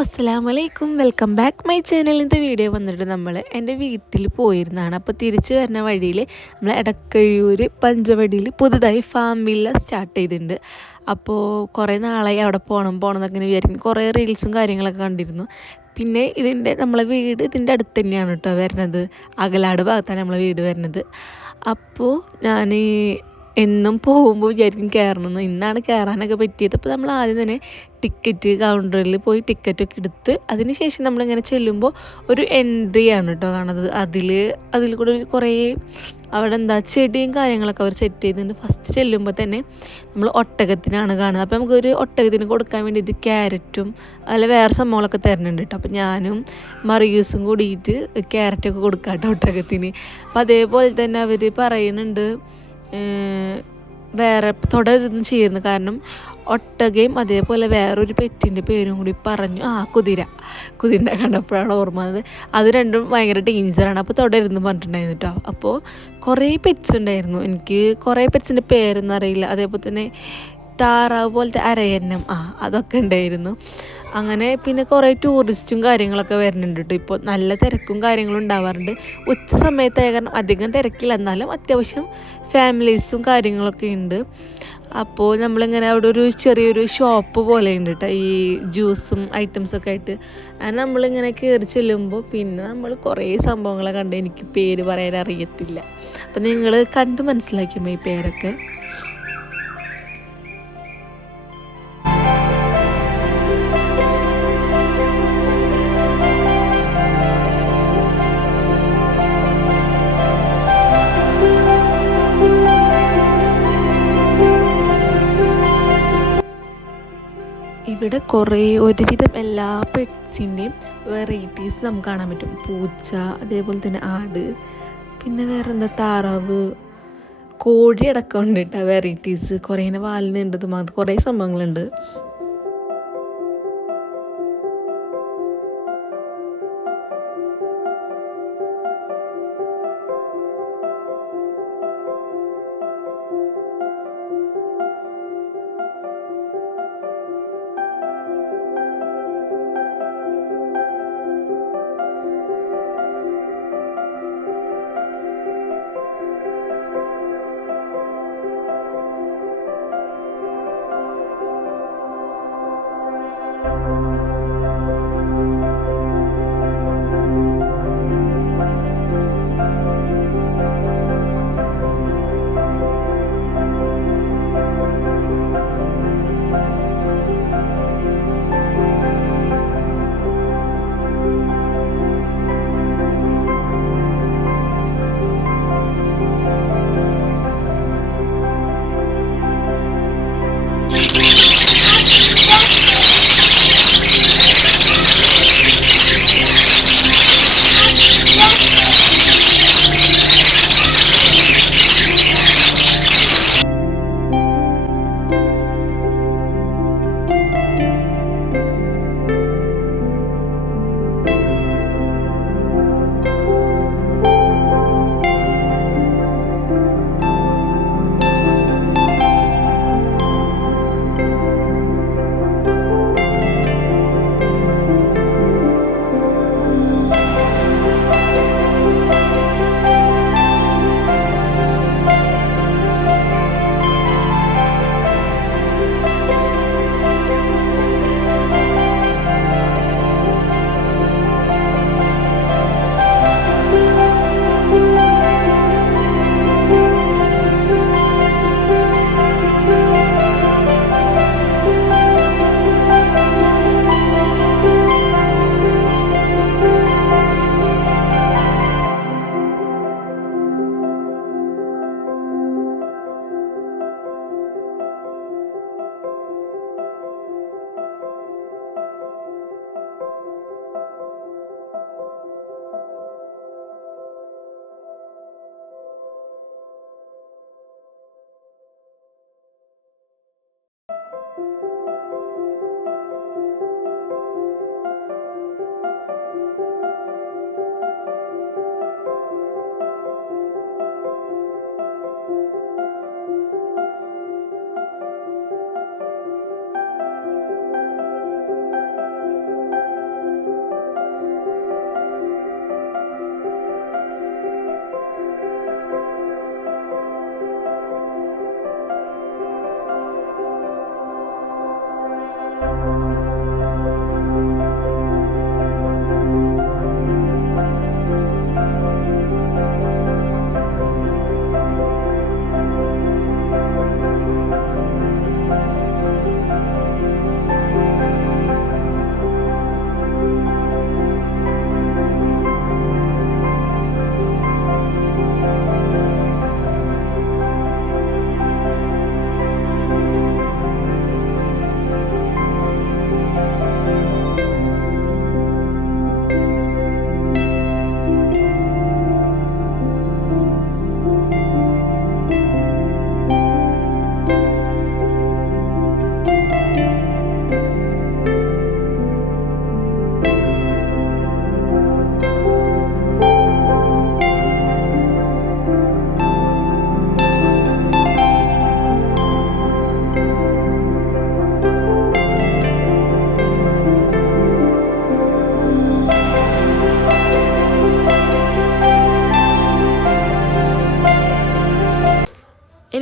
അസ്സലാമലൈക്കും, welcome back my channel. ഇന്നത്തെ video വന്നിട്ട് നമ്മൾ എൻ്റെ വീട്ടിൽ പോയിരുന്നതാണ്. അപ്പോൾ തിരിച്ചു വരുന്ന വഴിയിൽ നമ്മൾ എടക്കഴിയൂർ പഞ്ചവടിയിൽ പുതുതായി ഫാം വില്ല സ്റ്റാർട്ട് ചെയ്തിട്ടുണ്ട്. അപ്പോൾ കുറേ നാളായി അവിടെ പോകണം എന്നൊക്കെ വിചാരിക്കുന്നു. കുറേ റീൽസും കാര്യങ്ങളൊക്കെ കണ്ടിരുന്നു. പിന്നെ നമ്മളെ വീട് ഇതിൻ്റെ അടുത്ത് തന്നെയാണ് കേട്ടോ വരുന്നത്. അകലാട് ഭാഗത്താണ് നമ്മളെ വീട് വരുന്നത്. അപ്പോൾ ഞാൻ എന്നും പോകുമ്പോൾ വിചാരിക്കും കയറണമെന്ന്. ഇന്നാണ് കയറാനൊക്കെ പറ്റിയത്. അപ്പോൾ നമ്മൾ ആദ്യം തന്നെ ടിക്കറ്റ് കൗണ്ടറിൽ പോയി ടിക്കറ്റൊക്കെ എടുത്ത് അതിന് ശേഷം നമ്മളിങ്ങനെ ചെല്ലുമ്പോൾ ഒരു എൻട്രി ആണ് കേട്ടോ കാണുന്നത്. അതിൽ കൂടെ കുറേ അവിടെ ചെടിയും കാര്യങ്ങളൊക്കെ അവർ സെറ്റ് ചെയ്തിട്ടുണ്ട്. ഫസ്റ്റ് ചെല്ലുമ്പോൾ തന്നെ നമ്മൾ ഒട്ടകത്തിനാണ് കാണുന്നത്. അപ്പോൾ നമുക്കൊരു ഒട്ടകത്തിന് കൊടുക്കാൻ വേണ്ടിയിട്ട് ക്യാരറ്റും അതിൽ വേറെ സംഭവങ്ങളൊക്കെ തരുന്നുണ്ട് കേട്ടോ. അപ്പോൾ ഞാനും മറിയൂസും കൂടിയിട്ട് ക്യാരറ്റൊക്കെ കൊടുക്കാം കേട്ടോ ഒട്ടകത്തിന്. അപ്പോൾ അതേപോലെ തന്നെ അവർ പറയുന്നുണ്ട് വേറെ തുടരുന്നു ചെയ്യുന്നു. കാരണം ഒട്ടകയും അതേപോലെ വേറൊരു പെറ്റിൻ്റെ പേരും കൂടി പറഞ്ഞു. കുതിര കണ്ടപ്പോഴാണ് ഓർമ്മ വന്നത്. അത് രണ്ടും ഭയങ്കര ഡേഞ്ചറാണ്. അപ്പോൾ തുടരുന്നു പറഞ്ഞിട്ടുണ്ടായിരുന്നു കേട്ടോ. അപ്പോൾ കുറേ പെറ്റ്സ് ഉണ്ടായിരുന്നു. എനിക്ക് കുറേ പെറ്റ്സിൻ്റെ പേരൊന്നും അറിയില്ല. അതേപോലെ തന്നെ താറാവ് പോലത്തെ അരയന്നം അതൊക്കെ ഉണ്ടായിരുന്നു. അങ്ങനെ പിന്നെ കുറേ ടൂറിസ്റ്റും കാര്യങ്ങളൊക്കെ വരുന്നുണ്ട് കേട്ടോ. ഇപ്പോൾ നല്ല തിരക്കും കാര്യങ്ങളും ഉണ്ടാവാറുണ്ട്. ഉച്ച സമയത്തായ കാരണം അധികം തിരക്കില്ല, എന്നാലും അത്യാവശ്യം ഫാമിലീസും കാര്യങ്ങളൊക്കെ ഉണ്ട്. അപ്പോൾ നമ്മളിങ്ങനെ അവിടെ ഒരു ചെറിയൊരു ഷോപ്പ് പോലെ ഉണ്ട് കേട്ടോ, ഈ ജ്യൂസും ഐറ്റംസൊക്കെ ആയിട്ട്. അങ്ങനെ നമ്മളിങ്ങനെ കയറി ചെല്ലുമ്പോൾ പിന്നെ നമ്മൾ കുറേ സംഭവങ്ങളെ കണ്ട് എനിക്ക് പേര് പറയാൻ അറിയത്തില്ല. അപ്പം നിങ്ങൾ കണ്ട് മനസ്സിലാക്കിയമ്മ ഈ പേരൊക്കെ. ഇവിടെ ഒരുവിധം എല്ലാ പെറ്റ്സിൻ്റെയും വെറൈറ്റീസ് നമുക്ക് കാണാൻ പറ്റും. പൂച്ച, അതേപോലെ തന്നെ ആട്, പിന്നെ വേറെ താറാവ്, കോഴി അടക്കം ഉണ്ട് കേട്ടോ വെറൈറ്റീസ്. കുറേ വാലിനുണ്ട്, കുറേ സംഭവങ്ങളുണ്ട്.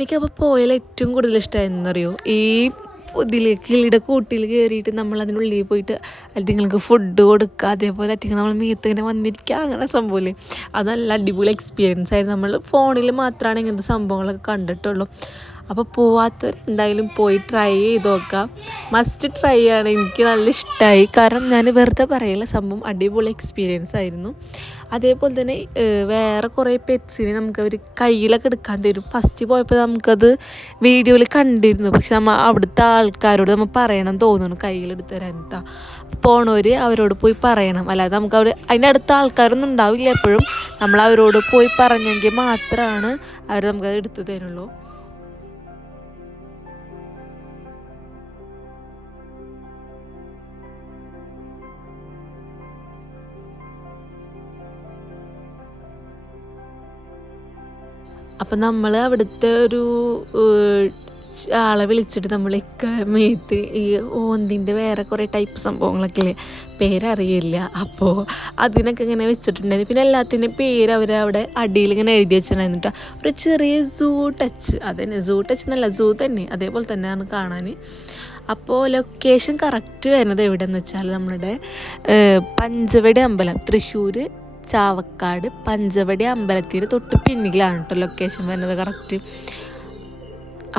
എനിക്കപ്പോൾ പോയാൽ ഏറ്റവും കൂടുതൽ ഇഷ്ടമായെന്നറിയോ, ഈ കിളിയുടെ കൂട്ടിൽ കയറിയിട്ട് നമ്മൾ അതിനുള്ളിൽ പോയിട്ട് അതുങ്ങൾക്ക് ഫുഡ് കൊടുക്കുക, അതേപോലെ അറ്റിങ്ങൾ നമ്മൾ മീത്ത് ഇങ്ങനെ വന്നിരിക്കുക, അങ്ങനെ സംഭവമില്ലേ. അത് നല്ല അടിപൊളി എക്സ്പീരിയൻസ് ആയിരുന്നു. നമ്മൾ ഫോണിൽ മാത്രമാണ് ഇങ്ങനത്തെ സംഭവങ്ങളൊക്കെ കണ്ടിട്ടുള്ളൂ. അപ്പോൾ പോവാത്തവർ എന്തായാലും പോയി ട്രൈ ചെയ്ത് നോക്കാം. മസ്റ്റ് ട്രൈ ആണ്. എനിക്ക് നല്ല ഇഷ്ടമായി. കാരണം ഞാൻ വെറുതെ പറയില്ല, സംഭവം അടിപൊളി എക്സ്പീരിയൻസ് ആയിരുന്നു. അതേപോലെ തന്നെ വേറെ കുറേ പെറ്റ്സിനെ നമുക്കവർ കയ്യിലൊക്കെ എടുക്കാൻ തരും. ഫസ്റ്റ് പോയപ്പോൾ നമുക്കത് വീഡിയോയിൽ കണ്ടിരുന്നു. പക്ഷെ നമ്മൾ അവിടുത്തെ ആൾക്കാരോട് നമ്മൾ പറയണം തോന്നുന്നു കയ്യിലെടുത്ത് തരാനിട്ടാ. പോണവർ അവരോട് പോയി പറയണം. അല്ലാതെ നമുക്ക് അവിടെ അതിൻ്റെ അടുത്ത ആൾക്കാരൊന്നും ഉണ്ടാവില്ല. എപ്പോഴും നമ്മൾ അവരോട് പോയി പറഞ്ഞെങ്കിൽ മാത്രമാണ് അവർ നമുക്കത് എടുത്ത് തരുള്ളൂ. അപ്പം നമ്മൾ അവിടുത്തെ ഒരു ആളെ വിളിച്ചിട്ട് നമ്മൾ മേത്ത് ഈ ഓന്തിൻ്റെ വേറെ കുറേ ടൈപ്പ് സംഭവങ്ങളൊക്കെ ഇല്ലേ, പേരറിയില്ല. അപ്പോൾ അതിനൊക്കെ ഇങ്ങനെ വെച്ചിട്ടുണ്ടായിരുന്നു. പിന്നെ എല്ലാത്തിൻ്റെയും പേര് അവരവിടെ അടിയിൽ ഇങ്ങനെ എഴുതി വെച്ചിട്ടുണ്ടായിരുന്നു കേട്ടോ. ഒരു ചെറിയ സൂ ടച്ച്, അതന്നെ സൂ ടച്ച് എന്നല്ല, സൂ തന്നെ, അതേപോലെ തന്നെയാണ് കാണാൻ. അപ്പോൾ ലൊക്കേഷൻ കറക്റ്റ് വരുന്നത് എവിടെയെന്ന് വെച്ചാൽ നമ്മളുടെ പഞ്ചവടി അമ്പലം, തൃശ്ശൂർ ചാവക്കാട് പഞ്ചവടി അമ്പലത്തിന് തൊട്ട് പിന്നിലാണ് കേട്ടോ ലൊക്കേഷൻ വരുന്നത് കറക്റ്റ്.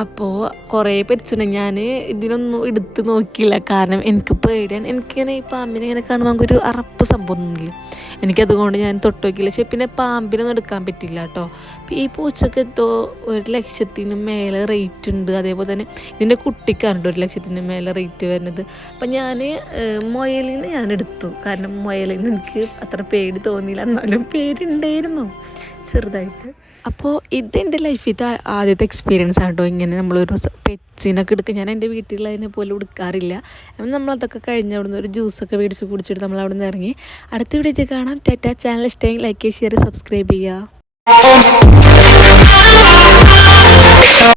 അപ്പോൾ കുറേ പെരിച്ചിട്ടുണ്ട്. ഞാൻ ഇതിനൊന്നും എടുത്ത് നോക്കിയില്ല, കാരണം എനിക്ക് പേടിയാണ്. എനിക്കിങ്ങനെ ഈ പാമ്പിനെ ഇങ്ങനെ കാണുമ്പോൾ നമുക്കൊരു അറപ്പ് സംഭവമൊന്നുമില്ല, എനിക്കതുകൊണ്ട് ഞാൻ തൊട്ട് നോക്കിയില്ല. പക്ഷേ പിന്നെ പാമ്പിനൊന്നും എടുക്കാൻ പറ്റില്ല കേട്ടോ. ഈ പൂച്ചക്ക് എന്തോ 1,00,000 മേലെ റേറ്റ് ഉണ്ട്. അതേപോലെ തന്നെ ഇതിൻ്റെ കുട്ടിക്കാണ് 1,00,000 മേലെ റേറ്റ് വരുന്നത്. അപ്പം ഞാൻ മുയലിന് ഞാൻ എടുത്തു, കാരണം മുയലിന് എനിക്ക് അത്ര പേടി തോന്നിയില്ല, എന്നാലും പേടിയുണ്ടായിരുന്നു ചെറുതായിട്ട്. അപ്പോൾ ഇതെൻ്റെ ലൈഫിൽ ആദ്യത്തെ എക്സ്പീരിയൻസ് ആണ് കേട്ടോ. ഇങ്ങനെ നമ്മളൊരു പെറ്റ്സിനൊക്കെ എടുക്കുക. ഞാൻ എൻ്റെ വീട്ടിലുള്ളതിനെ പോലെ എടുക്കാറില്ല. നമ്മളതൊക്കെ കഴിഞ്ഞ് അവിടെ നിന്ന് ഒരു ജ്യൂസൊക്കെ മേടിച്ച് കുടിച്ചിട്ട് നമ്മൾ അവിടെ നിന്ന് ഇറങ്ങി. അടുത്ത വീഡിയോയിൽ കാണാം. ടാറ്റാ. ചാനൽ ഇഷ്ടമെങ്കിൽ ലൈക്ക്, ഷെയർ, സബ്സ്ക്രൈബ് ചെയ്യുക.